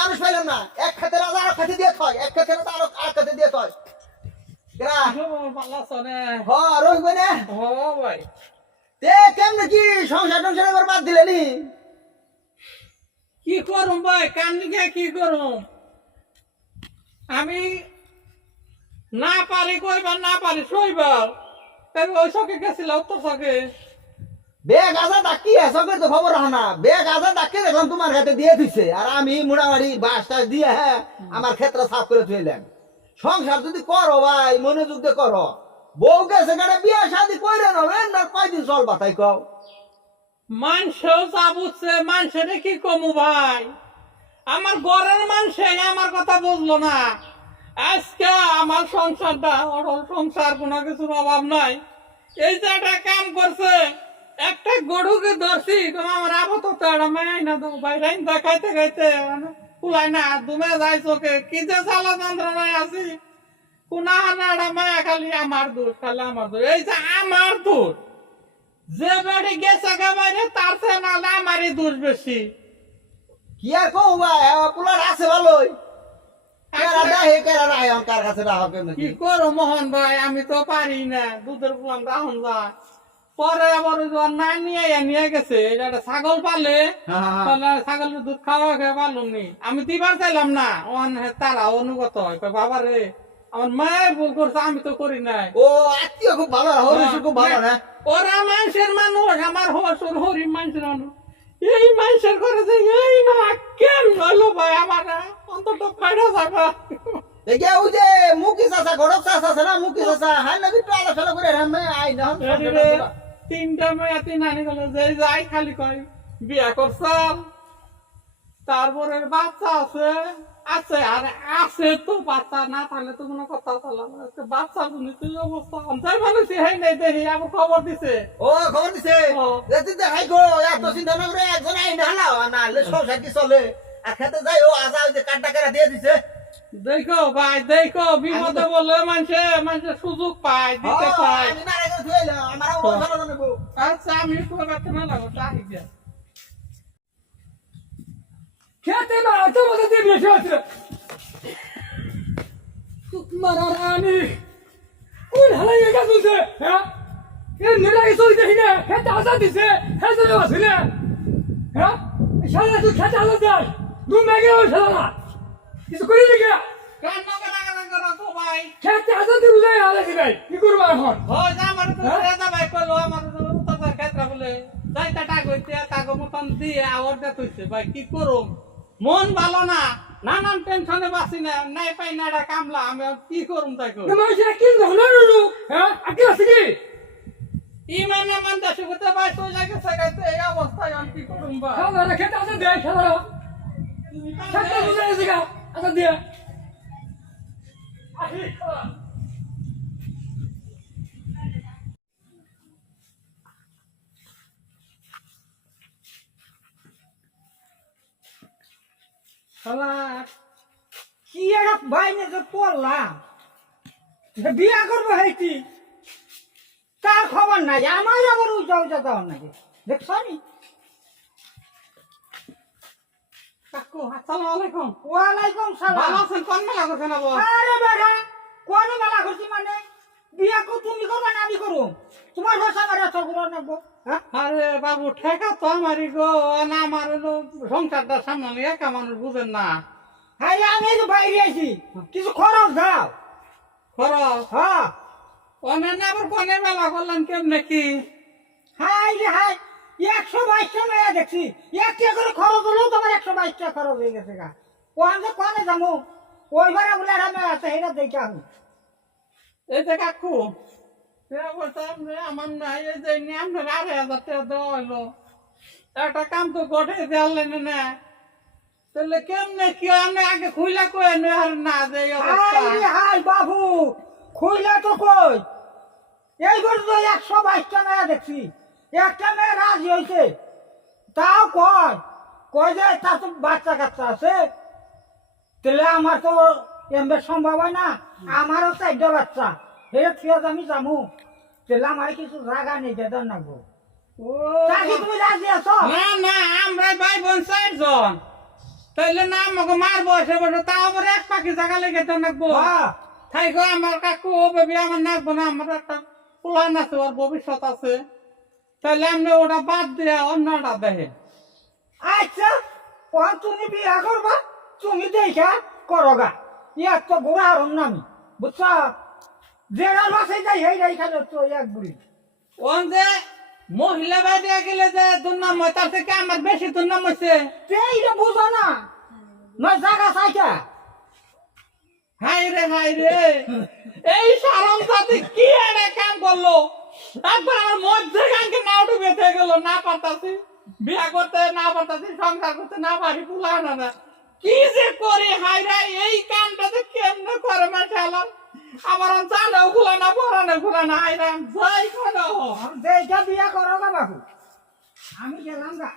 মানুষ পাইলাম না, এক খাতে রাজা আর খাতে দিয়ে থয়, এক খাতে রাজা আর খাতে দিয়ে থয়। কেমন কি সংসার টংসার এবার বাদ দিলেনি? কি করুম ভাই, কান্দিকে কি করুম? আমি না পারি কইবার, না পারি শৈবার, তবে ওই শখে গেছিলাম উত্তর শখে। বেগ আজা ডাকি সবের তো খবর রাখা না, বেগ আজা ডাকি দেখলাম তোমার হাতে দিয়ে দিছে, আর আমি মোটামুটি বাস টাস দিয়ে হ্যাঁ আমার ক্ষেত্র সাফ করে থইলাম। সংসার যদি করো ভাই মনোযোগ দিয়ে করো, বউ গেছে গাড়ি বিয়া শাদি করে নেবেন না, কয়দিন চলবা তাই কও? মানুষও যা বুঝছে, মানুষের কি কমু ভাই? আমার ঘরের মানুষে আমার কথা বুঝলো না। আজকে আমার সংসারটা অটল সংসার, কোনো কিছুর অভাব নাই। এই যে একটা কাম করছে, একটা গরুকে ধরছি, আমার আপাতত একটা মায় না তো বাইরে খাইতে খাইতে কুলাই না, দুমে যাই চোখে কি যে জ্বালা যন্ত্রণায় আছি। কোনা না একটা মায়া, খালি আমার দোষ, খালি আমার দোষ। এই যে আমার দোষ, যে বাড়ি গেছে বাইরে তার চেয়ে নাহলে আমারই দোষ বেশি। কি আর কও ভাই, পোলার আছে ভালোই, কি করো মোহন ভাই, আমি তো পারি না, দুধের পুলাম রাহন যায়। পরে আবার না নিয়ে গেছে, এটা ছাগল পালে ছাগলের দুধ খাওয়া খেয়ে পারলাম নি, আমি দিবার চাইলাম না। তারা অনুগত হয়, বাবা রে আমার মায়ের ভুল করছে, আমি তো করি নাই। ও আত্মীয় খুব ভালো, খুব ভালো না। ওরা মানুষের মানুষ, আমার হসুর হরি মানুষের মানুষ। এই মানুষের করে যে এই না কেন নইলো ভাই, আমার অন্তত ফায়দা থাকা। ওই যে মুকি চাষা গড়ক চাষ আছে না, মুকি চাষা হাই না একটু আলোচনা করে আই না। তিনটা মেয়ে তিন আনি গেল, যে যাই খালি কয় বিয়া করছাম, তারপরে বাচ্চা আছে আছে আর আছে তো, বাচ্চা না থাকলে তো কোনো কথা চলে না। বাচ্চা শুনি তুই অবস্থা যাই মানুষ হেই নাই দেখি আবার খবর দিছে। ও খবর দিছে, দেখাই গো এত চিন্তা না করে একজন আই না না সংসার কি চলে। আর খেতে যাই ও আজা ওই যে কাটা কেরা দিয়ে দিছে। দেখো ভাই দেখো, বিপদে বললে মানুষের সুযোগ পায়, দিতে পায়। আচ্ছা আমি করতে না লাগো চাহি দিয়া খেতে না তো মধ্যে দিয়ে বেশি আছে তোমার আর আমি কোন হালাই একা চলছে। হ্যাঁ এ নিরাই চলছে দেখি না, খেতে আসা দিছে হ্যাঁ চলে আসলে। হ্যাঁ সারা তুই খেতে আসা যাস দুম ব্যাগে ওই সারা না কিছু করি দিকে কান্না কান্না করো তো ভাই, খেতে আসা দিয়ে বুঝাই আলাদা ভাই কি করবো এখন? হয় আমার তো দাদা ভাই কইলো আমার তো ক্ষেত্রে বলে যাইতা টাকা হইতে টাকা মতন দিয়ে আওয়ার দে তুইছে ভাই, কি করুম মন ভালো না, নানান টেনশনে বাঁচি না, নাই পাই না এটা কামলা, আমি কি করুম তাই কই মানুষেরা কি ধরনের হ্যাঁ আগে আছে কি ইমান মান দেশে করতে ভাই তো লাগে সাগাইতে এই অবস্থায় আমি কি করুম ভাই? খালা খেতে আসা দে খালা খেতে বুঝাই দিগা আসা দিয়ে কি একটা বাইনে যে পড়লাম, বিয়া করবো হয়েছি তার খবর নাই, আমার আবার উজা উজা দেওয়ার নাকি দেখছো নি? কাকু আসসালামু আলাইকুম। ওয়ালাইকুম ভালো সালাম। আছেন? কোন মেলা করছেন আবার? আরে বেটা কোন মেলা করছি মানে, বিয়া কো তুমি করবে না আমি করবো? তোমার ভাষা আমার এত গুলো নেবো? হ্যাঁ আরে বাবু ঠেকা তো আমারই গো, না আমার হলো সংসারটা সামনে একা মানুষ বুঝেন না। হ্যাঁ আমি এই যে বাইরে আছি, কিছু খরচ দাও। খরচ হ্যাঁ অনেক আবার কোনে মেলা করলেন কেমনে কি? হাই রে হাই 122টা মেয়া দেখছি, একটা করে খরচ হলেও তোমার 122টা খরচ হয়ে গেছে গা। কোন যে কোনে যাবো ওইবার বলে রামে আছে এটা দেখে আমি। এই যে কাকু আমার নাই, এই যে আপনার 2,500 টাকা দেওয়া হইলো, একটা কাম তো গঠে দেওয়ালেন না, তাহলে কেমনে কি আমি আগে খুইলা কয়ে না যে এই অবস্থা। হাই রে হাই বাবু খুইলা তো কই, এইবার তো 122টা মেয়া দেখছি, একটা মেয়ে রাজি হয়েছে, তাও কয় কয় যে তার তো বাচ্চা কাচ্চা আছে, তাহলে আমার তো এমবে সম্ভব হয় না, আমারও 4টা বাচ্চা এই ফিয়াজ আমি যামু তাহলে আমার কিছু জায়গা নেই দেন নাগবো ও চাকরি তুমি রাজি আছো না না আমরা ভাই বোন 4 জন তাইলে না আমাকে মার বসে বসে তাও আবার এক পাখি জায়গা লেগে তো নাকবো হ্যাঁ তাই গো আমার কাকু ও বেবি আমার নাকবো না আমার একটা প্ল্যান আছে ওর ভবিষ্যৎ আছে তাহলে আপনি ওটা বাদ দিয়ে অন্যটা দেখেন আচ্ছা ওখান তুমি বিয়া করবা তুমি দেখা করোগা ইয়া তো গোড়া আর নামি বুঝছো জেরার মাসে যাই হেই রাই খালো তো এক বুড়ি ওন যে মহিলা বাড়ি গেলে যে দুর্নাম হয় তার থেকে আমার বেশি দুর্নাম হয়েছে এইটা বুঝো না নয় জায়গা চাইটা হাই রে এই সারম সাথে কি একটা কাম করলো একবার আমার মধ্যে গানকে নাও ডুবে থেকে গেল না পারতাছি বিয়া করতে না পারতাছি সংসার করতে না পারি পুলা না কি যে করি হাই রে এই কামটাতে কেমনে করে মাশাআল্লাহ আমার চালেও খুলে না পরানো খুলে না হাই রে যাই করো দেখা বিয়া করোগা বাবু আমি গেলাম গা